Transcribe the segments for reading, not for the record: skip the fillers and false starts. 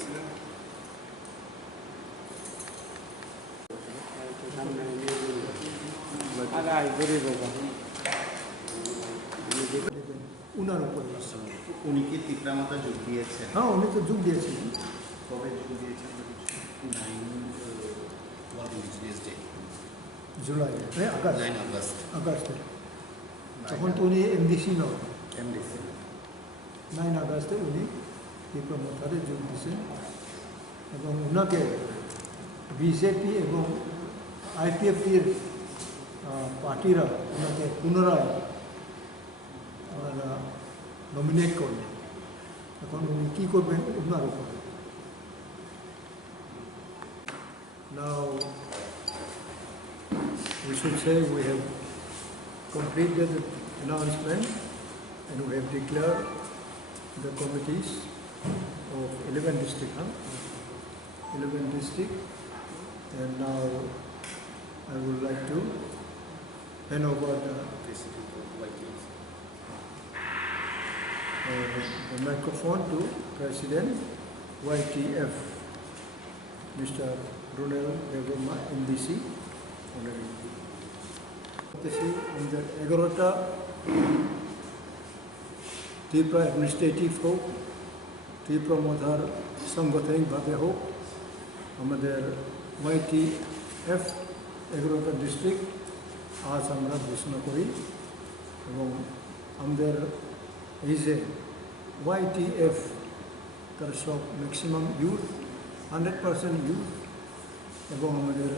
করেছিলেন? উনার উপরে উনি কি তিপ্রামাতা যোগ দিয়েছেন? হ্যাঁ, উনি তো যোগ দিয়েছিলেন। কবে যোগ দিয়েছেন? 9 আগস্টে। তখন তো উনি এমডিসি নন। 9 আগস্টে উনি তীব্রমথারে যোগ দিয়েছেন এবং ওনাকে বিজেপি এবং আইপিএফটির পার্টিরা ওনাকে পুনরায় ওনারা নমিনেট করলেন। এখন উনি কী করবেন ওনার উপরে। Now we should say we have completed the announcement and we have declared the committees of 11 district, 11 district, and now I would like to hand over the microphone to President YTF, Mr. Brunel Devama, MDC. আমাদের 11টা Tripura administrative হোক, ত্রিপ্রমথার সাংগঠনিকভাবে হোক, আমাদের YTF 11টা district আজ আমরা ঘোষণা করি এবং আমাদের এই যে YTF তার সব ম্যাক্সিমাম ইউথ, 100% ইউথ এবং আমাদের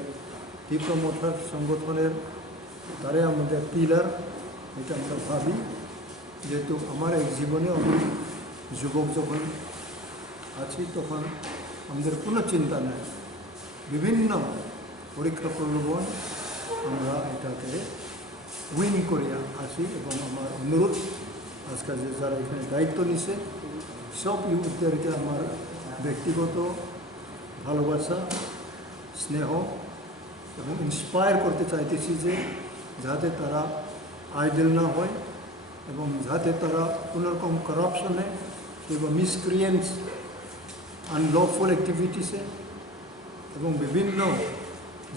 ত্রিপ্রমথার সংগঠনের তারাই আমাদের পিলার, এটা আমরা ভাবি। যেহেতু আমার এক জীবনে আমি যুবক যখন আছি তখন আমাদের কোনো চিন্তা নেই, বিভিন্ন পরীক্ষা প্রলোভন আমরা এটাকে উইন করে আসি এবং আমার অনুরোধ আজকাল যে যারা এখানে দায়িত্ব নিছে সব ইউথদেরকে আমার ব্যক্তিগত ভালোবাসা, স্নেহ এবং ইন্সপায়ার করতে চাইতেছি যে যাতে তারা আইডল না হয় এবং যাতে তারা কোনোরকম করাপশনে কিংবা মিসক্রিয়েন্স, আনলফুল অ্যাক্টিভিটিসে এবং বিভিন্ন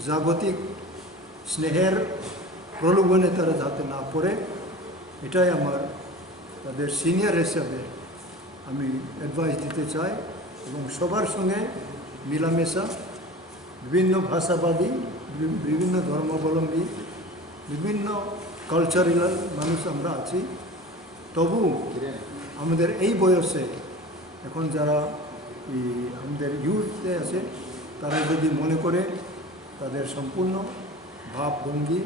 জাগতিক স্নেহের প্রলোভনে তারা যাতে না পড়ে, এটাই আমার তাদের সিনিয়র হিসাবে আমি অ্যাডভাইস দিতে চাই। এবং সবার সঙ্গে মিলামেশা, বিভিন্ন ভাষাবাদী, বিভিন্ন ধর্মাবলম্বী, বিভিন্ন কালচারাল মানুষ আমরা আছি, তবু আমাদের এই বয়সে এখন যারা আমাদের ইউথে আছে তারা যদি মনে করে তাদের সম্পূর্ণ ভাবভঙ্গি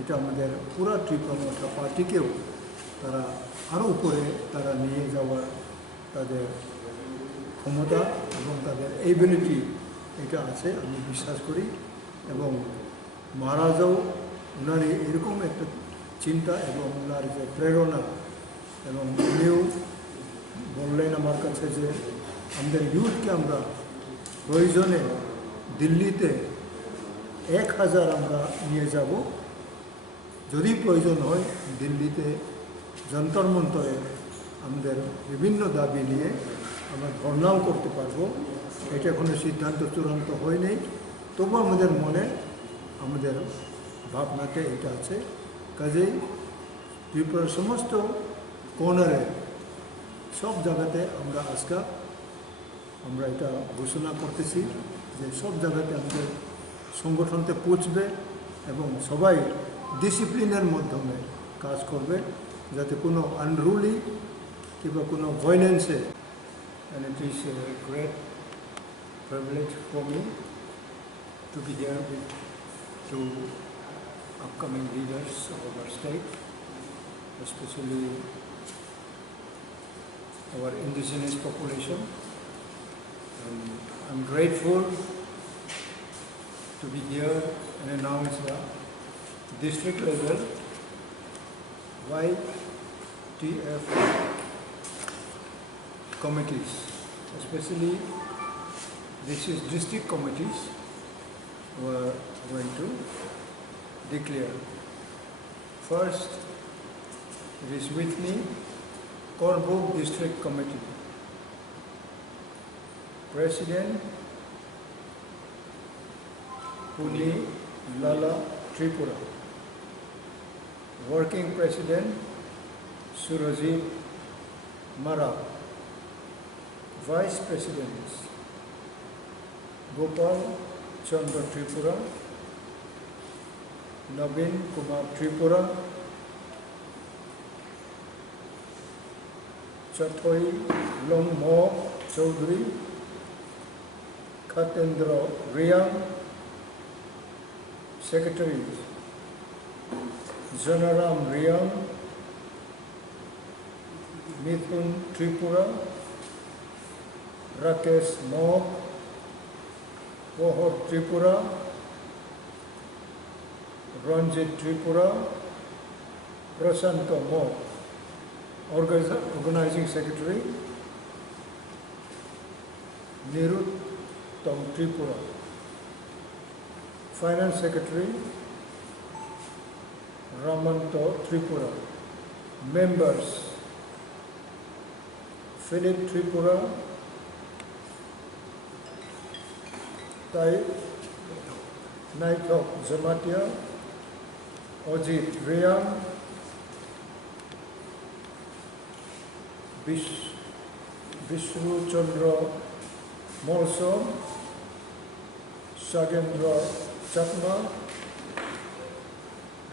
এটা আমাদের পুরা ত্রিপ্রমথা পার্টিকেও তারা আরও উপরে তারা নিয়ে যাওয়ার তাদের ক্ষমতা এবং তাদের এবিলিটি এটা আছে আমি বিশ্বাস করি। এবং মহারাজাও ওনার এরকম একটা চিন্তা এবং ওনার যে প্রেরণা, এবং উনিও বললেন আমার কাছে যে আমাদের ইউথকে আমরা প্রয়োজনে দিল্লিতে 1000 আমরা নিয়ে যাব, যদি প্রয়োজন হয় দিল্লিতে যন্তর মন্তরে আমাদের বিভিন্ন দাবি নিয়ে আমরা ধর্নাও করতে পারবো। এটা কোনো সিদ্ধান্ত চূড়ান্ত হয়নি, তবু আমাদের মনে আমাদের ভাবনাতে এটা আছে। কাজেই ত্রিপুরার সমস্ত কর্নারে সব জায়গাতে আমরা আজকে আমরা এটা ঘোষণা করতেছি যে সব জায়গাতে আমাদের সংগঠনতে পৌঁছবে এবং সবাই ডিসিপ্লিনের মাধ্যমে কাজ করবে, যাতে কোনো আনরুলি কিংবা কোনো ভায়োলেন্সে। And it is a great privilege for me to be here with two upcoming leaders of our state, especially our indigenous population. And I'm grateful to be here and announce the district level YTF committees, especially this is district committees were going to declare. First, it is with me, Korbuk District Committee. President Puni Lala Tripura. Working President Surajit Mara. Vice Presidents Gopal Chandra Tripura, Navin Kumar Tripura, Chathoi Longmo Chaudhary, Khatendra Riyang. Secretaries Janaram Riyang, Mithun Tripura, Rakesh Mok, Pohor Tripura, Ranjit Tripura, Prasanto Mok. Organizing Secretary Niruttam Tripura. Finance Secretary Ramanto Tripura. Members Philip Tripura, Naithok Zamatia, Ajit Riyang, Vishnu Chandra Molso, Sagendra Chakma,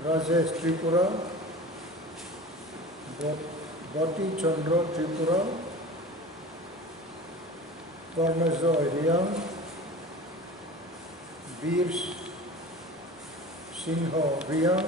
Rajesh Tripura, Bhati Chandra Tripura, Karnajoy Riyang, Veer Singha Riyang,